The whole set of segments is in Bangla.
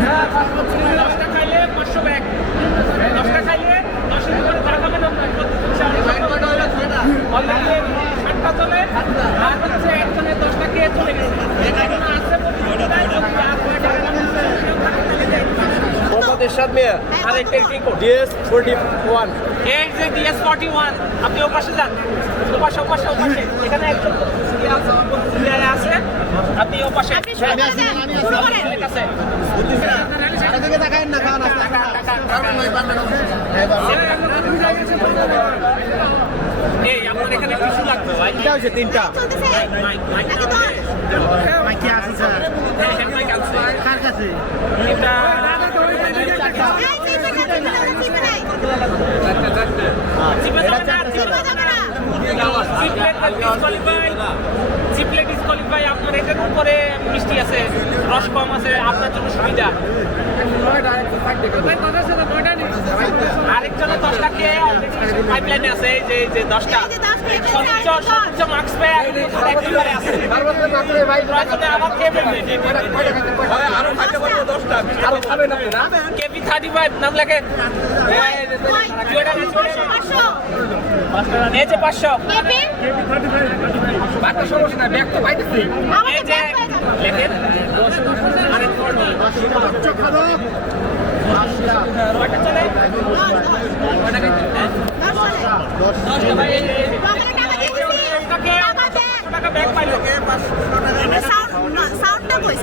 10টা খাইলে 500 ব্যাগ, 10টা খাইলে 10-এর উপরে টাকা পাবেন আপনার অলরেডি 7টা চলে, আর হচ্ছে একজনের 10টা খেয়ে চলে গেছে। এটা এখন আছে মোহাম্মদ এরশাদ মিয়া আর একটা টিকো DS41। এই যে DS41, আপনি ওপাশে যান, ওপাশে এখানে একজন প্লেয়ার আছে, আপনি ওপাশে কাছে এই আপনার এখানে কিছু লাগবে ভাই। এটা হচ্ছে 3টা। এটা ডিসকোয়ালিফাই আপনার এটার উপরে মিষ্টি আছে, রস কম আছে, আপনার জন্য সুবিধা। আরেকজনের 10টা খেয়ে পাইপলাইনে আছে, এই যে 10টা সর্বোচ্চ মার্কস পেয়ে একেবারে আছে, আবার খেয়ে ফেলবে। কেপি 35 নাম লেখে, এই যে 500 বাকি সমস্যা না, ব্যাগ তো পাইতেছি। এই যে লেখেন আরেক টাকা ব্যাগ পাইলো। সাউন্ডটা কই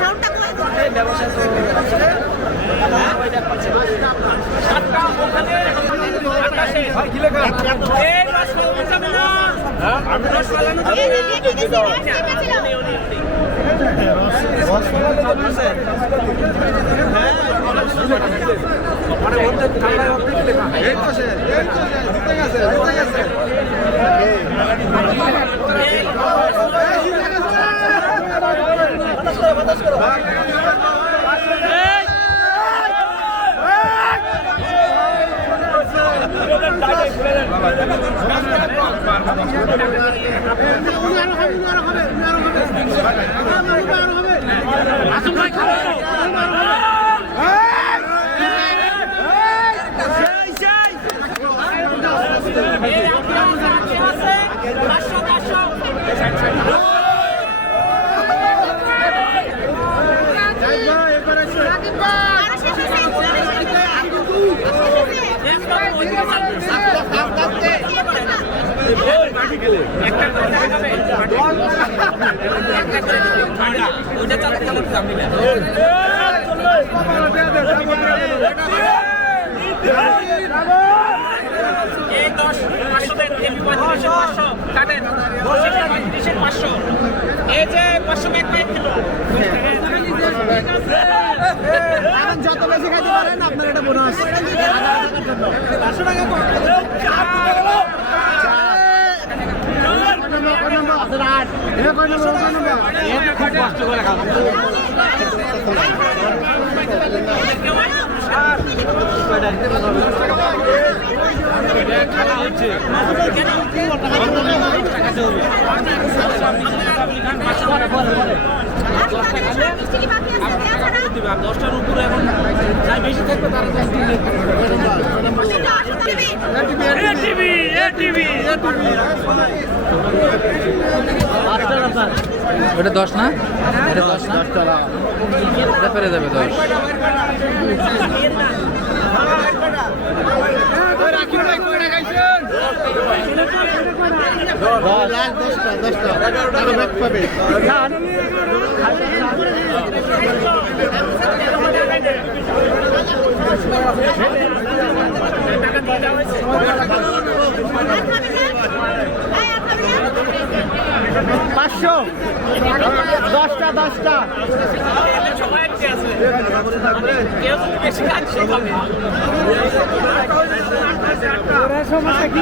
যত বেশি খাইতে পারেন আপনার এটা বোনাস। খুব কষ্ট করে খাবো। খেলা হচ্ছে দশটার উপরে এখন যাই বেশি থাকবে তারা ওটা 10 না? এটা 10 না? এটা পেরে যাবে 10। পাঁচশো 10টা 10টা সমস্যা কি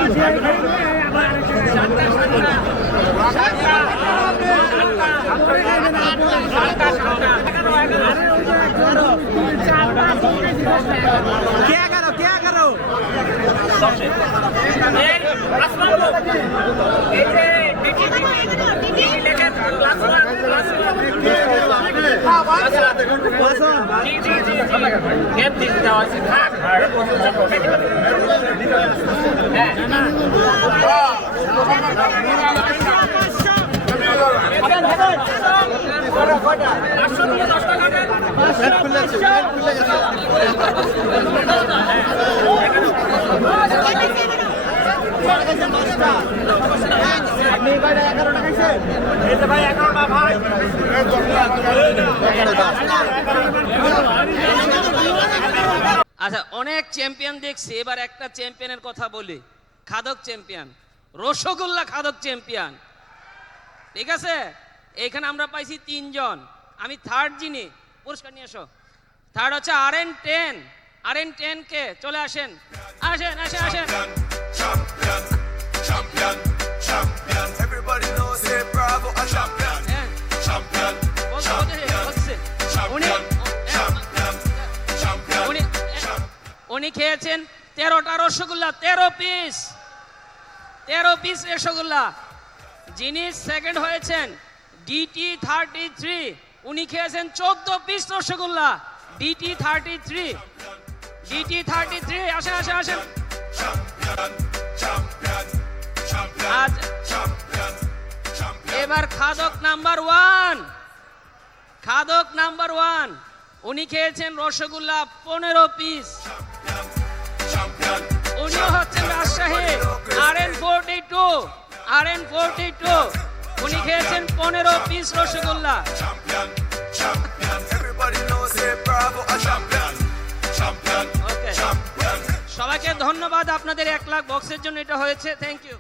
গেম দিতে দেওয়া আছে খাট হ্যাঁ আপনি কয়টা 11টা খাইছেন? ভাই 11টা ভাই আচ্ছা অনেক চ্যাম্পিয়ন দেখছি, এবার একটা চ্যাম্পিয়নের কথা বলি, খাদক চ্যাম্পিয়ন, রসগোল্লা খাদক চ্যাম্পিয়ন। ঠিক আছে, এখানে আমরা পাইছি 3 জন। আমি থার্ড যিনি, পুরস্কার নিয়ে এসো। থার্ড হচ্ছে RN10। RN10 কে চলে আসেন, আসেন আসেন আসেন। Everybody knows hey Bravo a champion. হ্যাঁ, Champion. বলছে, বলছে। উনি খেয়েছেন 13টা রসগোল্লা, 13 পিস রসগোল্লা। যিনি সেকেন্ড হয়েছেন DT33, উনি খেয়েছেন 14 পিস রসগোল্লা। DT33 আসেন আসেন আসেন। আজ এবার খাদক নাম্বার 1, উনি খেয়েছেন রসগোল্লা 15 পিস। উনিও হচ্ছেন রাজশাহী RN42, উনি খেয়েছেন 15 piece rosogolla. Everybody knows hey Bravo a champion. Champion. Okay, সবাইকে ধন্যবাদ, আপনাদের 1 লাখ বক্সের জন্য এটা হয়েছে। Thank you.